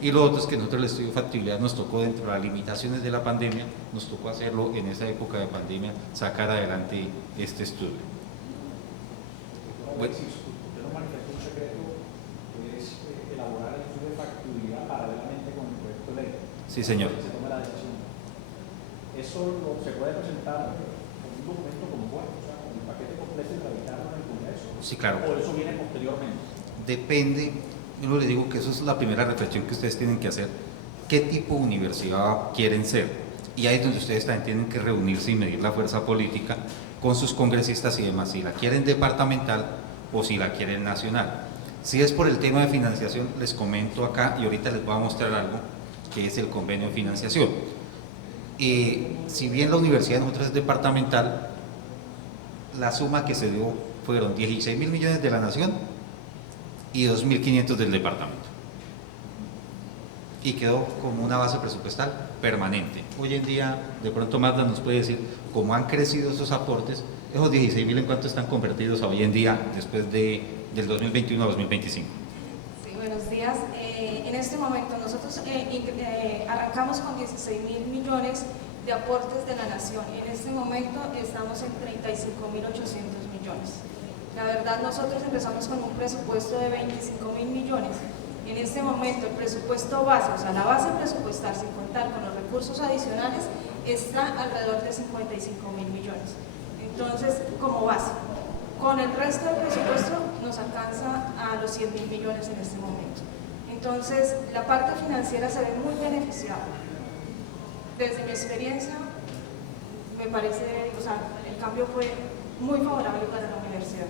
Y lo otro es que nosotros el estudio de factibilidad nos tocó, dentro de las limitaciones de la pandemia, nos tocó hacerlo en esa época de pandemia, sacar adelante este estudio. Bueno, usted nos manifestó un secreto que es elaborar el estudio de factibilidad paralelamente con el proyecto de ley. sí, señor. Se toma la decisión. Eso se puede presentar como un documento compuesto, o sea, con el paquete completo y tramitarlo en el Congreso. Sí, claro. O eso viene posteriormente. Depende, yo les digo que eso es la primera reflexión que ustedes tienen que hacer. ¿Qué tipo de universidad quieren ser? Y ahí es donde ustedes también tienen que reunirse y medir la fuerza política con sus congresistas y demás, si la quieren departamental o si la quieren nacional. Si es por el tema de financiación, les comento acá y ahorita les voy a mostrar algo que es el convenio de financiación. Si bien la universidad de nosotros es departamental, la suma que se dio fueron 16.000 millones de la nación y 2.500 del departamento. Y quedó como una base presupuestal permanente. Hoy en día, de pronto Magda nos puede decir cómo han crecido esos aportes, esos 16.000 en cuánto están convertidos hoy en día después del 2021 a 2025. Sí, buenos días. En este momento nosotros arrancamos con 16.000 millones de aportes de la nación. En este momento estamos en 35.800 millones. La verdad, nosotros empezamos con un presupuesto de 25.000 millones. En este momento el presupuesto base, o sea, la base presupuestal sin contar con los recursos adicionales, está alrededor de 55.000 millones. Entonces, como base, con el resto del presupuesto nos alcanza a los 100.000 millones en este momento. Entonces, la parte financiera se ve muy beneficiada. Desde mi experiencia, me parece, o sea, el cambio fue muy favorable para la universidad.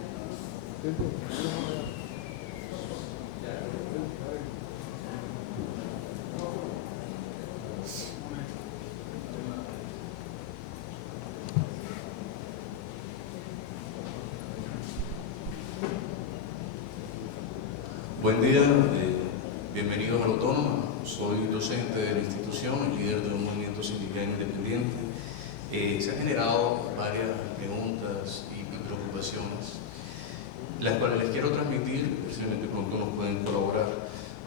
Buen día, bienvenidos a la Autónoma. Soy docente de la institución, el líder de un movimiento sindical independiente. Se han generado varias preguntas y preocupaciones, las cuales les quiero transmitir, precisamente pronto nos pueden colaborar.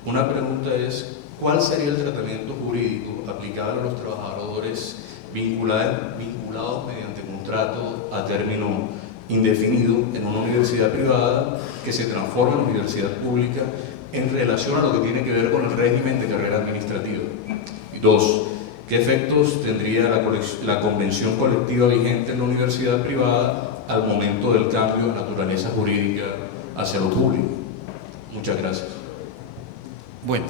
Una pregunta es, ¿cuál sería el tratamiento jurídico aplicable a los trabajadores vinculados mediante contrato a término indefinido en una universidad privada que se transforma en universidad pública en relación a lo que tiene que ver con el régimen de carrera administrativa? Y dos, ¿qué efectos tendría la convención colectiva vigente en la universidad privada al momento del cambio de naturaleza jurídica hacia lo público? Muchas gracias. Bueno,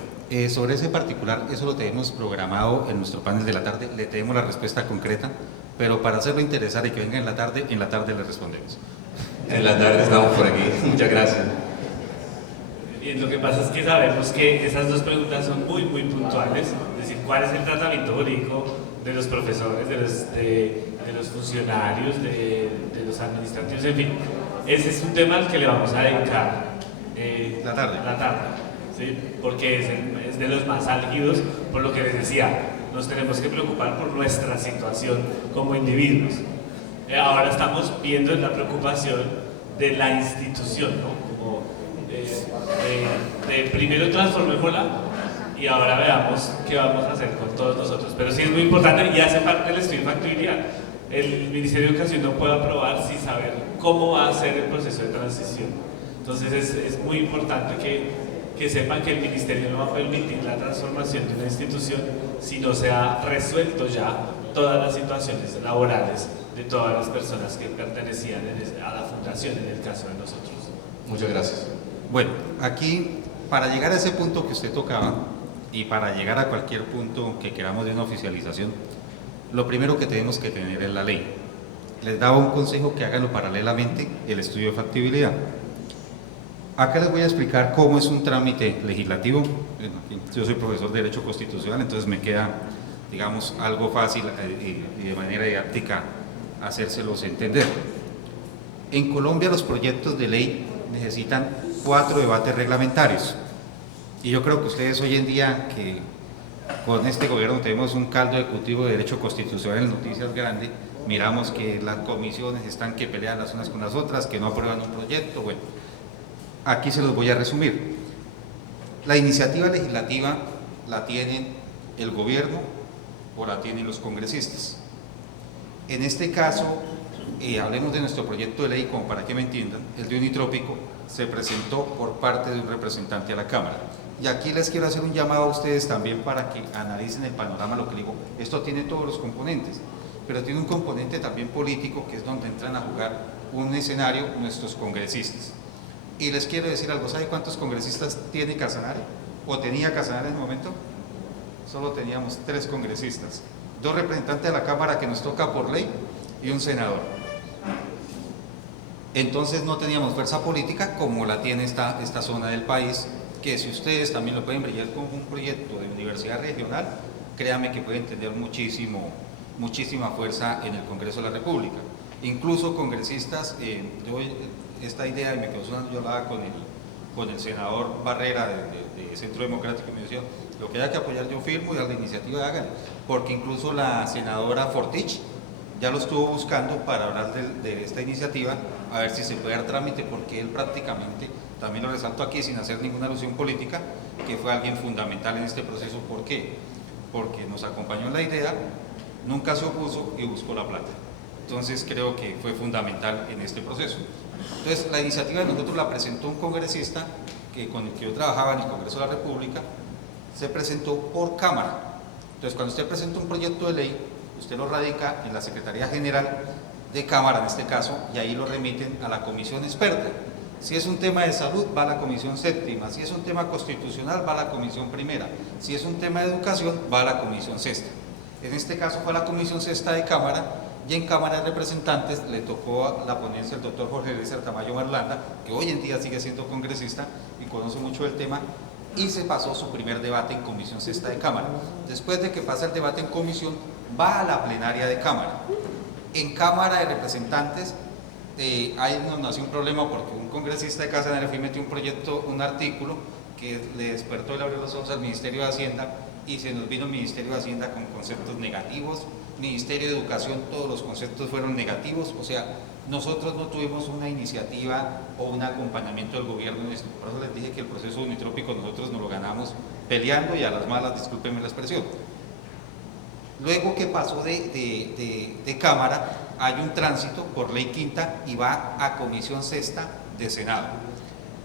sobre ese particular, eso lo tenemos programado en nuestro panel de la tarde, le tenemos la respuesta concreta, pero para hacerlo interesar y que venga en la tarde le respondemos. En la tarde estamos por aquí. Muchas gracias. Bien, lo que pasa es que sabemos que esas dos preguntas son muy puntuales, es decir, ¿cuál es el tratamiento jurídico de los profesores, de los funcionarios, de los administrativos, en fin? Ese es un tema al que le vamos a dedicar la tarde, ¿sí? Porque es de los más álgidos, por lo que les decía, nos tenemos que preocupar por nuestra situación como individuos. Ahora estamos viendo la preocupación de la institución, ¿no? Como primero transformémosla y ahora veamos qué vamos a hacer con todos nosotros. Pero sí es muy importante y hace parte del estudio de factibilidad. El Ministerio de Educación no puede aprobar sin saber cómo va a ser el proceso de transición. Entonces es muy importante que sepan que el Ministerio no va a permitir la transformación de una institución si no se ha resuelto ya todas las situaciones laborales de todas las personas que pertenecían a la fundación, en el caso de nosotros. Muchas gracias. Bueno, aquí, para llegar a ese punto que usted tocaba y para llegar a cualquier punto que queramos de una oficialización, lo primero que tenemos que tener es la ley. Les daba un consejo que háganlo paralelamente el estudio de factibilidad. Acá les voy a explicar cómo es un trámite legislativo. Yo soy profesor de Derecho Constitucional, entonces me queda, digamos, algo fácil y de manera didáctica hacérselos entender. En Colombia los proyectos de ley necesitan 4 debates reglamentarios. Y yo creo que ustedes hoy en día, que con este gobierno tenemos un caldo ejecutivo de Derecho Constitucional en Noticias Grande, miramos que las comisiones están que pelean las unas con las otras, que no aprueban un proyecto. Bueno, aquí se los voy a resumir. La iniciativa legislativa la tienen el gobierno o la tienen los congresistas. En este caso, hablemos de nuestro proyecto de ley, como para que me entiendan, el de Unitrópico se presentó por parte de un representante a la Cámara. Y aquí les quiero hacer un llamado a ustedes también para que analicen el panorama, lo que digo, esto tiene todos los componentes, pero tiene un componente también político, que es donde entran a jugar un escenario nuestros congresistas. Y les quiero decir algo, ¿sabe cuántos congresistas tiene Casanare? ¿O tenía Casanare en el momento? Solo teníamos 3 congresistas, 2 representantes de la Cámara que nos toca por ley y un senador. Entonces no teníamos fuerza política como la tiene esta zona del país, que si ustedes también lo pueden brillar con un proyecto de universidad regional, créanme que pueden tener muchísima fuerza en el Congreso de la República. Incluso congresistas, yo esta idea, y me quedó sonando, yo hablaba con el senador Barrera de Centro Democrático, y me decía, lo que haya que apoyar yo firmo y a la iniciativa hagan, porque incluso la senadora Fortich ya lo estuvo buscando para hablar de esta iniciativa, a ver si se puede dar trámite, porque él prácticamente, también lo resalto aquí sin hacer ninguna alusión política, que fue alguien fundamental en este proceso. ¿Por qué? Porque nos acompañó en la idea, nunca se opuso y buscó la plata. Entonces creo que fue fundamental en este proceso. Entonces la iniciativa de nosotros la presentó un congresista con el que yo trabajaba en el Congreso de la República, se presentó por Cámara. Entonces cuando usted presenta un proyecto de ley, usted lo radica en la Secretaría General de Cámara en este caso, y ahí lo remiten a la comisión experta. Si es un tema de salud, va a la comisión séptima; si es un tema constitucional, va a la comisión primera; si es un tema de educación, va a la comisión sexta. En este caso fue a la comisión sexta de Cámara, y en Cámara de Representantes le tocó la ponencia del doctor Jorge Eliezer Tamayo Marlanda, que hoy en día sigue siendo congresista y conoce mucho el tema, y se pasó su primer debate en comisión sexta de Cámara. Después de que pasa el debate en comisión, va a la plenaria de Cámara. En Cámara de Representantes nos nació un problema, porque un congresista de Casanare fue y metió un proyecto, un artículo que le despertó y le abrió los ojos al Ministerio de Hacienda, y se nos vino el Ministerio de Hacienda con conceptos negativos, Ministerio de Educación, todos los conceptos fueron negativos. O sea, nosotros no tuvimos una iniciativa o un acompañamiento del gobierno en esto. Por eso les dije que el proceso unitrópico nosotros nos lo ganamos peleando, y a las malas, discúlpenme la expresión. Luego que pasó de Cámara, hay un tránsito por ley quinta y va a comisión sexta de Senado.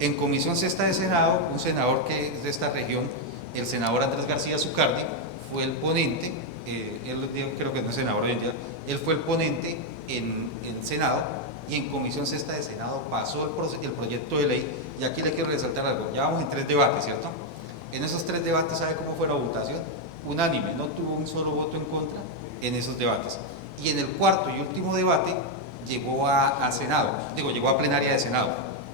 En comisión sexta de Senado, un senador que es de esta región, el senador Andrés García Zucardi, fue el ponente. Él creo que no es senador hoy en día, él fue el ponente en Senado, y en comisión sexta de Senado pasó el proyecto de ley. Y aquí le quiero resaltar algo, ya vamos en 3 debates, ¿cierto? En esos 3 debates, ¿sabe cómo fue la votación? Unánime, no tuvo un solo voto en contra en esos debates. Y en el cuarto y último debate llegó a Senado, llegó a plenaria de Senado.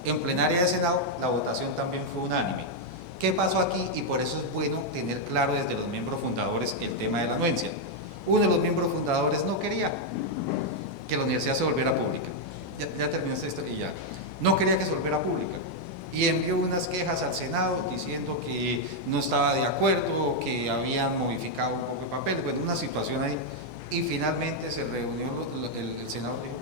En plenaria de Senado la votación también fue unánime. ¿Qué pasó aquí? Y por eso es bueno tener claro desde los miembros fundadores el tema de la anuencia. Uno de los miembros fundadores no quería que la universidad se volviera pública. Ya terminó esto y ya. No quería que se volviera pública. Y envió unas quejas al Senado diciendo que no estaba de acuerdo, que habían modificado un poco el papel, bueno, una situación ahí. Y finalmente se reunió el Senado, dijo,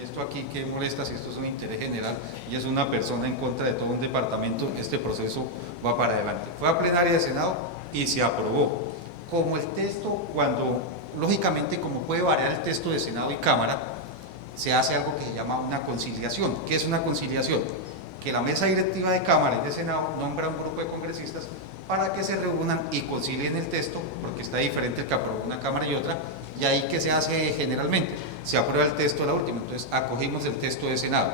y esto aquí qué molesta, si esto es un interés general y es una persona en contra de todo un departamento, este proceso va para adelante. Fue a plenaria de Senado y se aprobó. Como el texto, lógicamente, como puede variar el texto de Senado y Cámara, se hace algo que se llama una conciliación. ¿Qué es una conciliación? Que la mesa directiva de Cámara y de Senado nombra un grupo de congresistas para que se reúnan y concilien el texto, porque está diferente el que aprobó una Cámara y otra. Y ahí, ¿qué se hace generalmente? Se aprueba el texto de la última. Entonces acogimos el texto de Senado.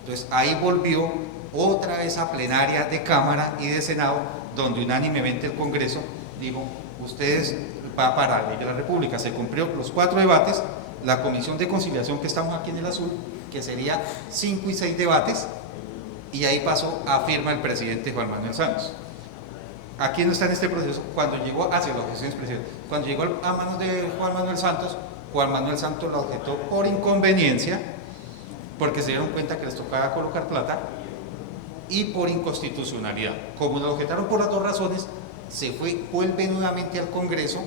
Entonces ahí volvió otra vez a plenaria de Cámara y de Senado, donde unánimemente el Congreso dijo, ustedes va para la ley de la República. Se cumplió los 4 debates, la comisión de conciliación, que estamos aquí en el azul, que sería 5 y 6 debates, y ahí pasó a firma el presidente Juan Manuel Santos. Aquí no está en este proceso. Cuando llegó hacia las objeciones, presidente, cuando llegó a manos de Juan Manuel Santos la objetó por inconveniencia, porque se dieron cuenta que les tocaba colocar plata, y por inconstitucionalidad. Como lo objetaron por las 2 razones, vuelve nuevamente al Congreso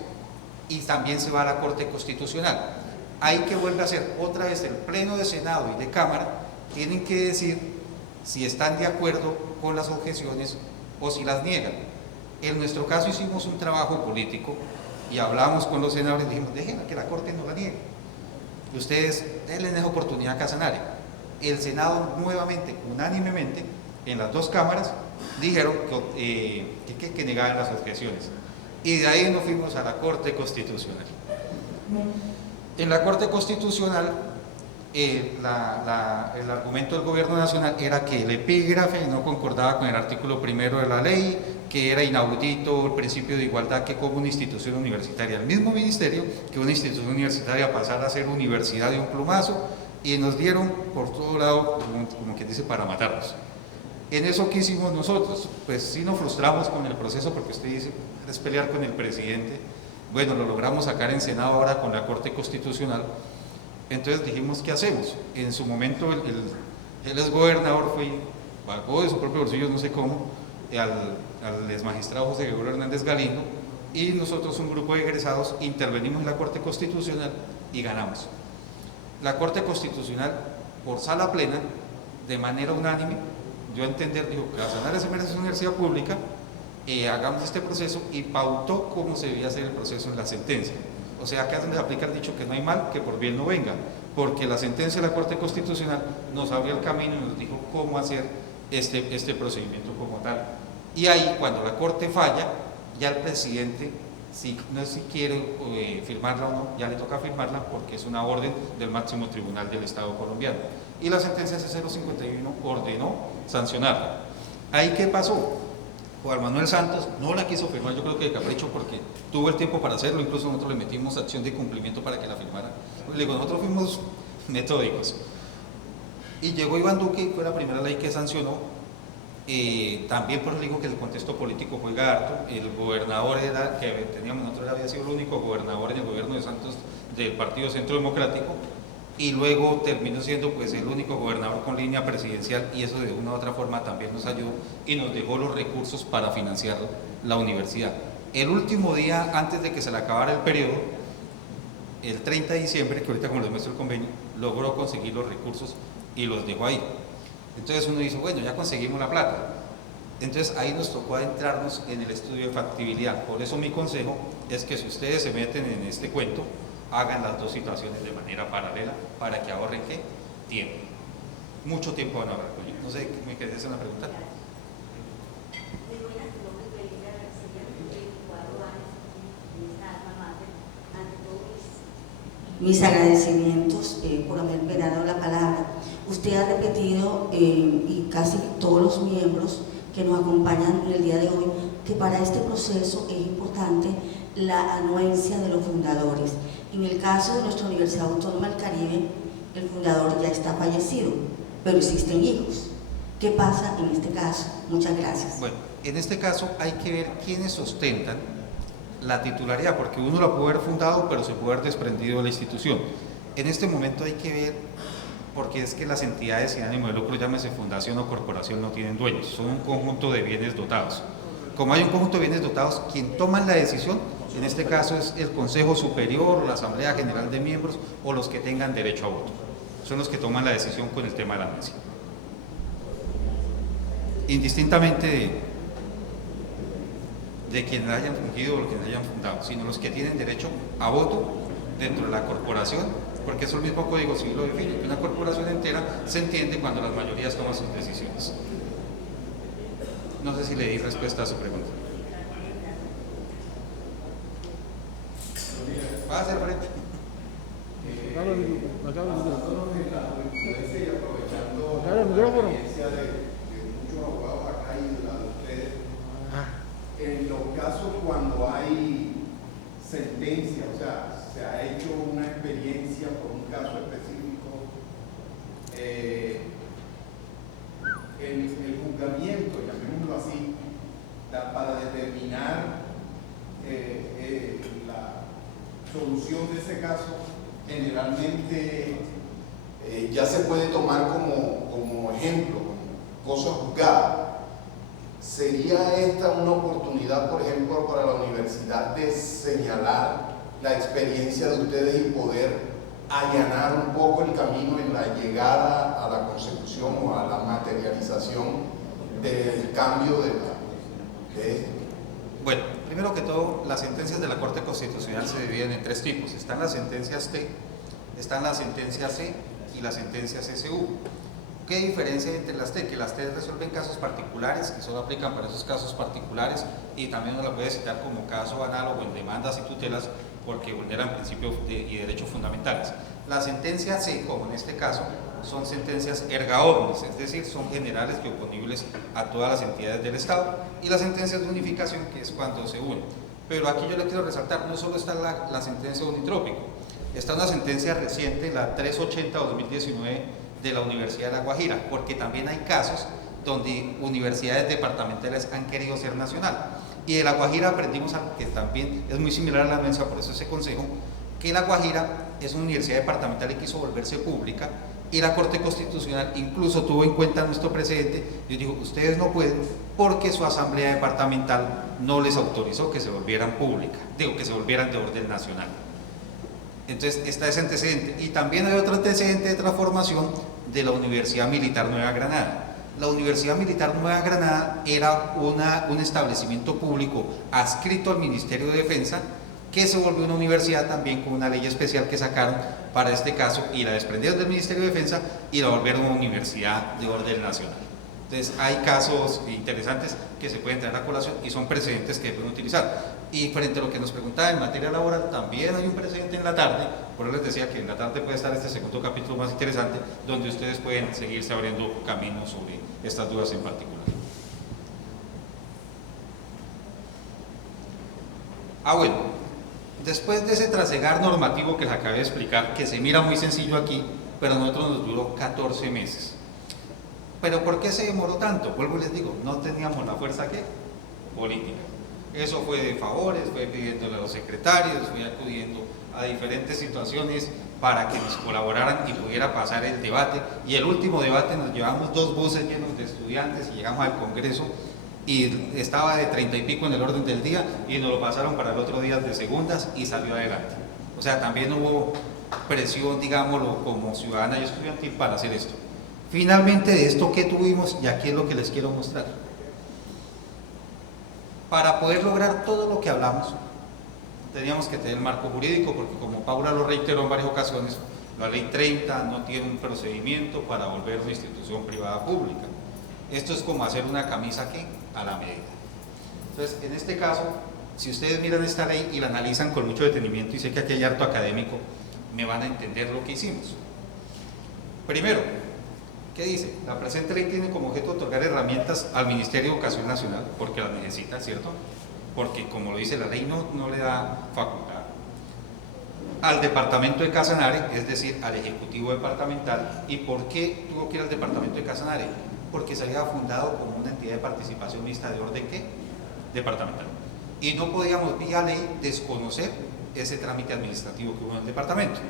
y también se va a la Corte Constitucional. Hay que vuelve a hacer otra vez el Pleno de Senado y de Cámara, tienen que decir si están de acuerdo con las objeciones o si las niegan. En nuestro caso hicimos un trabajo político y hablamos con los senadores y dijimos, déjenla que la Corte no la niegue. Ustedes denle esa oportunidad a Casanare. El Senado nuevamente, unánimemente, en las dos cámaras, dijeron que negaban las objeciones. Y de ahí nos fuimos a la Corte Constitucional. En la Corte Constitucional, el argumento del Gobierno Nacional era que el epígrafe no concordaba con el artículo 1 de la ley, que era inaudito el principio de igualdad que como una institución universitaria, el mismo ministerio, que una institución universitaria pasara a ser universidad de un plumazo, y nos dieron por todo lado, como que dice, para matarnos. En eso, ¿qué hicimos nosotros? Pues sí nos frustramos con el proceso, porque usted dice, es pelear con el presidente. Bueno, lo logramos sacar en Senado ahora con la Corte Constitucional. Entonces dijimos, ¿qué hacemos? En su momento el exgobernador pagó de su propio bolsillo, no sé cómo, al exmagistrado José Gregorio Hernández Galindo, y nosotros, un grupo de egresados, intervenimos en la Corte Constitucional y ganamos. La Corte Constitucional, por sala plena, de manera unánime, dio a entender, dijo, que Casanare se merece una universidad pública, hagamos este proceso, y pautó cómo se debía hacer el proceso en la sentencia. O sea, acá se aplica el dicho que no hay mal que por bien no venga, porque la sentencia de la Corte Constitucional nos abrió el camino y nos dijo cómo hacer este procedimiento como tal. Y ahí, cuando la Corte falla, ya el presidente, no sé si quiere firmarla o no, ya le toca firmarla porque es una orden del máximo tribunal del Estado colombiano. Y la sentencia C051 ordenó sancionarla. ¿Ahí qué pasó? Juan Manuel Santos no la quiso firmar, yo creo que de capricho, porque tuvo el tiempo para hacerlo, incluso nosotros le metimos acción de cumplimiento para que la firmara. Le digo, nosotros fuimos metódicos. Y llegó Iván Duque y fue la primera ley que sancionó. También por eso digo que el contexto político juega harto. El gobernador que teníamos nosotros había sido el único gobernador en el gobierno de Santos del Partido Centro Democrático, y luego terminó siendo pues el único gobernador con línea presidencial, y eso de una u otra forma también nos ayudó y nos dejó los recursos para financiar la universidad. El último día antes de que se le acabara el periodo, el 30 de diciembre, que ahorita como les muestro el convenio, logró conseguir los recursos y los dejó ahí. Entonces uno dice, bueno, ya conseguimos la plata. Entonces ahí nos tocó adentrarnos en el estudio de factibilidad. Por eso mi consejo es que si ustedes se meten en este cuento, hagan las dos situaciones de manera paralela para que ahorren ¿qué? Tiempo. Mucho tiempo van a ahorrar. No sé, ¿me querés hacer una pregunta? Mis agradecimientos por haberme dado la palabra. Usted ha repetido, y casi todos los miembros que nos acompañan en el día de hoy, que para este proceso es importante la anuencia de los fundadores. En el caso de nuestra Universidad Autónoma del Caribe, el fundador ya está fallecido, pero existen hijos. ¿Qué pasa en este caso? Muchas gracias. Bueno, en este caso hay que ver quiénes ostentan la titularidad, porque uno la puede haber fundado, pero se puede haber desprendido de la institución. En este momento hay que ver, porque es que las entidades sin ánimo de lucro, llámese fundación o corporación, no tienen dueños, son un conjunto de bienes dotados. Como hay un conjunto de bienes dotados, quien toma la decisión, en este caso es el Consejo Superior, o la Asamblea General de Miembros, o los que tengan derecho a voto. Son los que toman la decisión con el tema de la anuencia. Indistintamente de quienes hayan fungido o quienes hayan fundado, sino los que tienen derecho a voto dentro de la corporación, porque eso el mismo Código Civil lo define, que una corporación entera se entiende cuando las mayorías toman sus decisiones. No sé si le di respuesta a su pregunta. Va a ser frente. Aprovechando la experiencia de muchos abogados acá y de la de ustedes, en los casos cuando hay sentencia, o sea, se ha hecho una experiencia por un caso específico, el juzgamiento, llamémoslo así, para determinar la solución de ese caso, generalmente ya se puede tomar como ejemplo, como cosa juzgada. ¿Sería esta una oportunidad, por ejemplo, para la universidad de señalar la experiencia de ustedes y poder allanar un poco el camino en la llegada a la consecución o a la materialización del cambio de esto? Bueno, primero que todo, las sentencias de la Corte Constitucional se dividen en tres tipos. Están las sentencias T, están las sentencias C y las sentencias SU. ¿Qué diferencia hay entre las T? Que las T resuelven casos particulares, que solo aplican para esos casos particulares, y también uno la puede citar como caso análogo en demandas y tutelas, porque vulneran principios y derechos fundamentales. La sentencia C, como en este caso, son sentencias erga omnes, es decir, son generales y oponibles a todas las entidades del Estado, y las sentencias de unificación, que es cuando se unen. Pero aquí yo le quiero resaltar, no solo está la sentencia unitrópico, está una sentencia reciente, la 380-2019 de la Universidad de La Guajira, porque también hay casos donde universidades departamentales han querido ser nacional. Y de La Guajira aprendimos algo que también es muy similar a la nuestra, por eso ese consejo, que La Guajira es una universidad departamental y quiso volverse pública, y la Corte Constitucional incluso tuvo en cuenta nuestro precedente y dijo, ustedes no pueden porque su asamblea departamental no les autorizó que se volvieran públicas, digo, que se volvieran de orden nacional. Entonces está ese antecedente, y también hay otro antecedente de transformación de la Universidad Militar Nueva Granada. La Universidad Militar Nueva Granada era un establecimiento público adscrito al Ministerio de Defensa, que se volvió una universidad también con una ley especial que sacaron para este caso, y la desprendieron del Ministerio de Defensa y la volvieron una universidad de orden nacional. Entonces hay casos interesantes que se pueden traer a colación y son precedentes que pueden utilizar. Y frente a lo que nos preguntaba en materia laboral, también hay un precedente en la tarde, por eso les decía que en la tarde puede estar este segundo capítulo más interesante, donde ustedes pueden seguirse abriendo caminos sobre estas dudas en particular. Bueno, después de ese trasegar normativo que les acabé de explicar, que se mira muy sencillo aquí, pero a nosotros nos duró 14 meses. ¿Pero por qué se demoró tanto? Vuelvo y les digo, no teníamos la fuerza ¿qué? Política. Eso fue de favores, fue pidiéndole a los secretarios, fue acudiendo a diferentes situaciones para que nos colaboraran y pudiera pasar el debate. Y el último debate nos llevamos 2 buses llenos de estudiantes y llegamos al Congreso y estaba de 30 y pico en el orden del día y nos lo pasaron para el otro día de segundas y salió adelante. O sea, también hubo presión, digámoslo, como ciudadana y estudiantil para hacer esto. Finalmente, de esto que tuvimos, y aquí es lo que les quiero mostrar. Para poder lograr todo lo que hablamos, teníamos que tener el marco jurídico, porque como Paula lo reiteró en varias ocasiones, la ley 30 no tiene un procedimiento para volver una institución privada pública. Esto es como hacer una camisa ¿qué? A la medida. Entonces, en este caso, si ustedes miran esta ley y la analizan con mucho detenimiento, y sé que aquí hay harto académico, me van a entender lo que hicimos. Primero, ¿qué dice? La presente ley tiene como objeto otorgar herramientas al Ministerio de Educación Nacional, porque las necesita, ¿cierto? Porque como lo dice la ley, no le da facultad. Al Departamento de Casanare, es decir, al Ejecutivo Departamental. ¿Y por qué tuvo que ir al Departamento de Casanare? Porque se había fundado como una entidad de participación mixta de orden ¿qué? Departamental. Y no podíamos vía ley desconocer ese trámite administrativo que hubo en el departamento.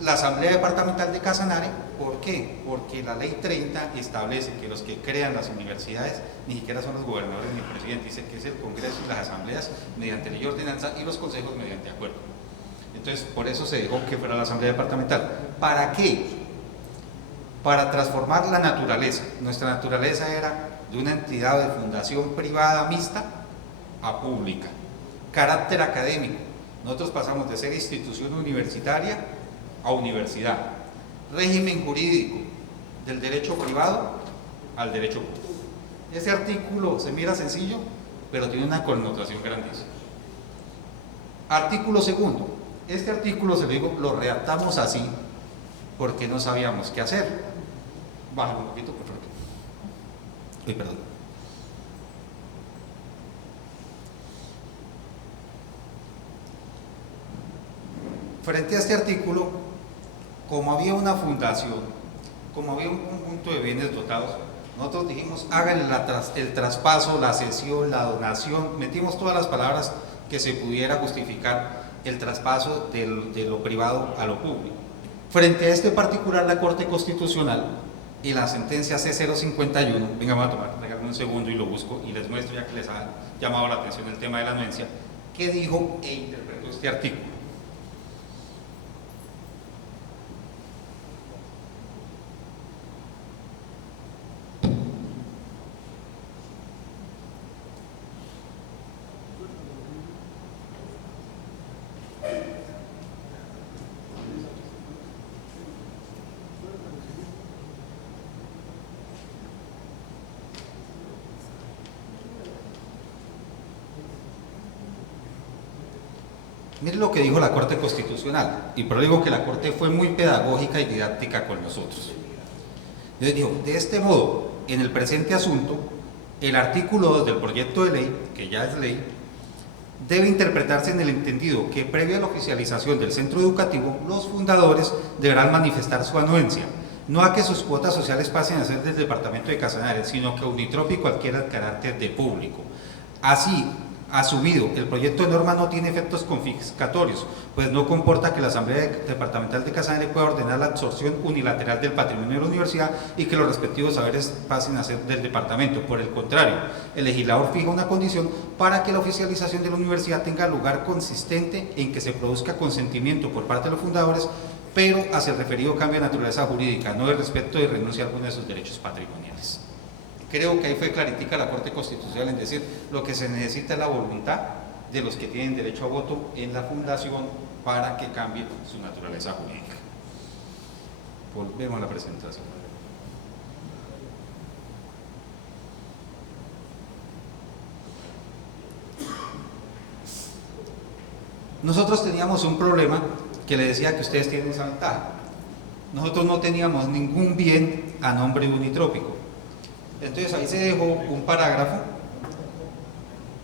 La Asamblea Departamental de Casanare, ¿por qué? Porque la ley 30 establece que los que crean las universidades ni siquiera son los gobernadores ni el presidente, dice que es el Congreso y las asambleas mediante ley y ordenanza y los consejos mediante acuerdo. Entonces, por eso se dejó que fuera la Asamblea Departamental. ¿Para qué? Para transformar la naturaleza. Nuestra naturaleza era de una entidad de fundación privada mixta a pública. Carácter académico. Nosotros pasamos de ser institución universitaria a universidad. Régimen jurídico del derecho privado al derecho público. Ese artículo se mira sencillo, pero tiene una connotación grandísima. Artículo segundo. Este artículo, se lo digo, lo redactamos así porque no sabíamos qué hacer. Bájalo un poquito, por favor. Uy, perdón. Frente a este artículo, como había una fundación, como había un conjunto de bienes dotados, nosotros dijimos, hagan el traspaso, la cesión, la donación, metimos todas las palabras que se pudiera justificar el traspaso de lo privado a lo público. Frente a este particular, la Corte Constitucional y la sentencia C051, venga, vamos a tomar, regálame un segundo y lo busco y les muestro, ya que les ha llamado la atención el tema de la anuencia, que dijo e interpretó este artículo. Mire lo que dijo la Corte Constitucional, y por eso digo que la Corte fue muy pedagógica y didáctica con nosotros. Entonces dijo, de este modo, en el presente asunto, el artículo 2 del proyecto de ley, que ya es ley, debe interpretarse en el entendido que previo a la oficialización del centro educativo, los fundadores deberán manifestar su anuencia, no a que sus cuotas sociales pasen a ser del departamento de Casanare, sino que Unitrópico adquiera el carácter de público. Así, asumido, el proyecto de norma no tiene efectos confiscatorios, pues no comporta que la Asamblea Departamental de Casanare pueda ordenar la absorción unilateral del patrimonio de la universidad y que los respectivos saberes pasen a ser del departamento. Por el contrario, el legislador fija una condición para que la oficialización de la universidad tenga lugar consistente en que se produzca consentimiento por parte de los fundadores, pero hacia el referido cambio de naturaleza jurídica, no el respecto de renuncia a alguno de sus derechos patrimoniales. Creo que ahí fue claritica la Corte Constitucional en decir lo que se necesita es la voluntad de los que tienen derecho a voto en la fundación para que cambie su naturaleza jurídica. Volvemos a la presentación. Nosotros teníamos un problema que le decía que ustedes tienen esa ventaja. Nosotros no teníamos ningún bien a nombre de Unitrópico. Entonces ahí se dejó un parágrafo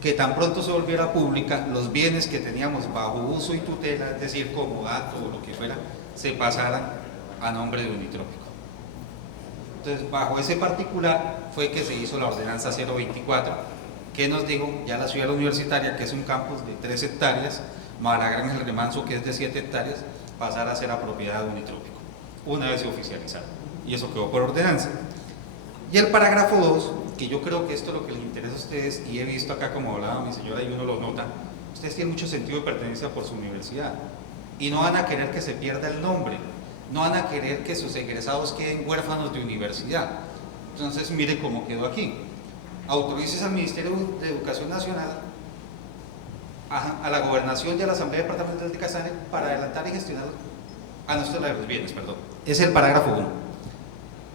que tan pronto se volviera pública, los bienes que teníamos bajo uso y tutela, es decir, comodato o lo que fuera, se pasaran a nombre de Unitrópico. Entonces, bajo ese particular fue que se hizo la ordenanza 024, que nos dijo ya la ciudad universitaria, que es un campus de 3 hectáreas, más la granja del Remanso, que es de 7 hectáreas, pasar a ser a propiedad de Unitrópico, una vez se oficializaron. Y eso quedó por ordenanza. Y el parágrafo 2, que yo creo que esto es lo que les interesa a ustedes, y he visto acá como hablaba mi señora y uno lo nota, ustedes tienen mucho sentido de pertenencia por su universidad y no van a querer que se pierda el nombre, no van a querer que sus egresados queden huérfanos de universidad. Entonces mire cómo quedó aquí. Autorices al Ministerio de Educación Nacional, a la Gobernación y a la Asamblea Departamental de Casanare para adelantar y gestionar, no, esto es la de los bienes, perdón, es el parágrafo 1.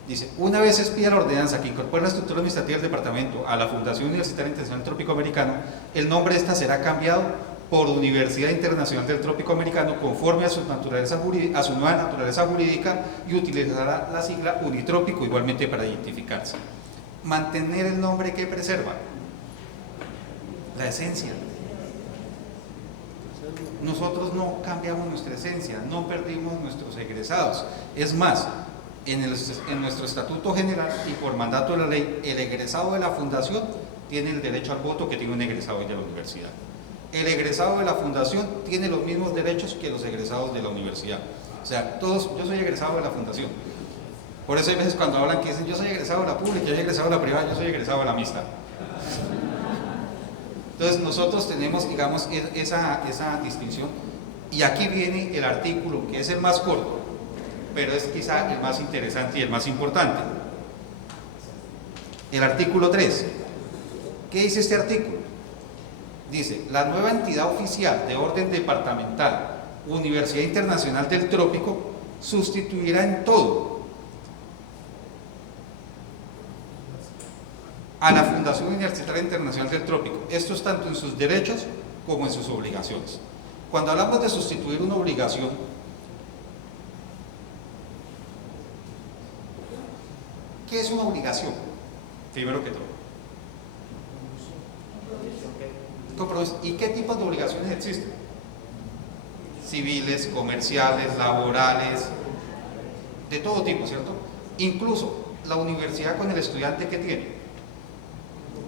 Dice, una vez se expida la ordenanza que incorpora la estructura administrativa del departamento a la Fundación Universitaria Internacional Trópico Americano, el nombre de esta será cambiado por Universidad Internacional del Trópico Americano conforme a su nueva naturaleza jurídica y utilizará la sigla Unitrópico igualmente para identificarse. Mantener el nombre que preserva la esencia. Nosotros no cambiamos nuestra esencia, no perdimos nuestros egresados. Es más, en nuestro estatuto general y por mandato de la ley, el egresado de la fundación tiene el derecho al voto que tiene un egresado de la universidad. El egresado de la fundación tiene los mismos derechos que los egresados de la universidad. O sea, todos, yo soy egresado de la fundación. Por eso hay veces cuando hablan que dicen, yo soy egresado de la pública, yo soy egresado de la privada, yo soy egresado de la mixta. Entonces nosotros tenemos, digamos, esa distinción. Y aquí viene el artículo que es el más corto, pero es quizá el más interesante y el más importante. El artículo 3. ¿Qué dice este artículo? Dice, la nueva entidad oficial de orden departamental, Universidad Internacional del Trópico, sustituirá en todo a la Fundación Universitaria Internacional del Trópico. Esto es tanto en sus derechos como en sus obligaciones. Cuando hablamos de sustituir una obligación, ¿qué es una obligación? Primero que todo. Compromiso. ¿Y qué tipos de obligaciones existen? Civiles, comerciales, laborales, de todo tipo, ¿cierto? Incluso la universidad con el estudiante que tiene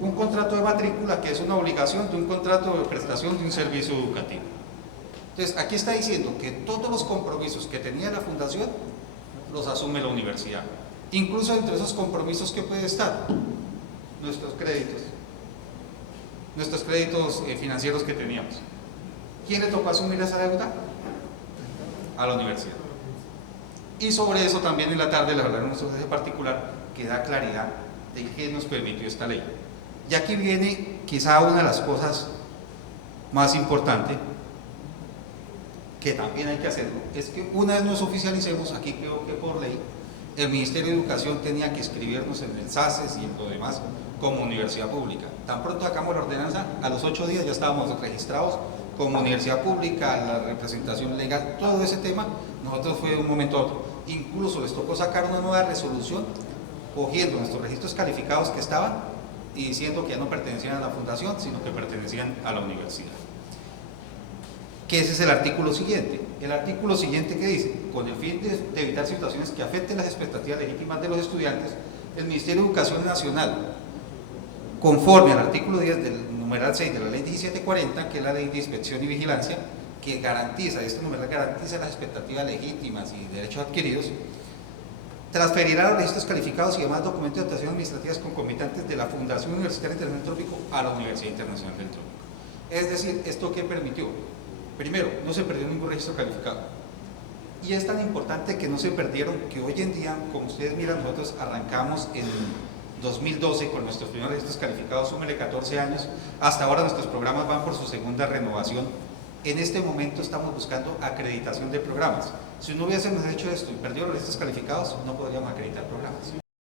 un contrato de matrícula, que es una obligación de un contrato de prestación de un servicio educativo. Entonces, aquí está diciendo que todos los compromisos que tenía la fundación los asume la universidad. Incluso entre esos compromisos que puede estar nuestros créditos financieros que teníamos. ¿Quién le tocó asumir esa deuda? A la universidad. Y sobre eso también en la tarde les hablaremos de ese particular que da claridad de qué nos permitió esta ley. Y aquí viene quizá una de las cosas más importantes que también hay que hacerlo, es que una vez nos oficialicemos, aquí creo que por ley, el Ministerio de Educación tenía que inscribirnos en el SACES y en lo demás como universidad pública. Tan pronto sacamos la ordenanza, a los 8 días ya estábamos registrados como universidad pública, la representación legal, todo ese tema, nosotros fue de un momento a otro. Incluso les tocó sacar una nueva resolución cogiendo nuestros registros calificados que estaban y diciendo que ya no pertenecían a la fundación, sino que pertenecían a la universidad. Que ese es el artículo siguiente. El artículo siguiente que dice, con el fin de evitar situaciones que afecten las expectativas legítimas de los estudiantes, el Ministerio de Educación Nacional, conforme al artículo 10 del numeral 6 de la ley 1740, que es la ley de inspección y vigilancia, que garantiza, este numeral garantiza las expectativas legítimas y derechos adquiridos, transferirá los registros calificados y demás documentos de dotación administrativas concomitantes de la Fundación Universitaria Internacional del Trópico a la Universidad Internacional del Trópico. Es decir, ¿esto qué permitió? Primero, no se perdió ningún registro calificado. Y es tan importante que no se perdieron que hoy en día, como ustedes miran, nosotros arrancamos en 2012 con nuestros primeros registros calificados, súmele 14 años, hasta ahora nuestros programas van por su segunda renovación. En este momento estamos buscando acreditación de programas. Si no hubiésemos hecho esto y perdido los registros calificados, no podríamos acreditar programas.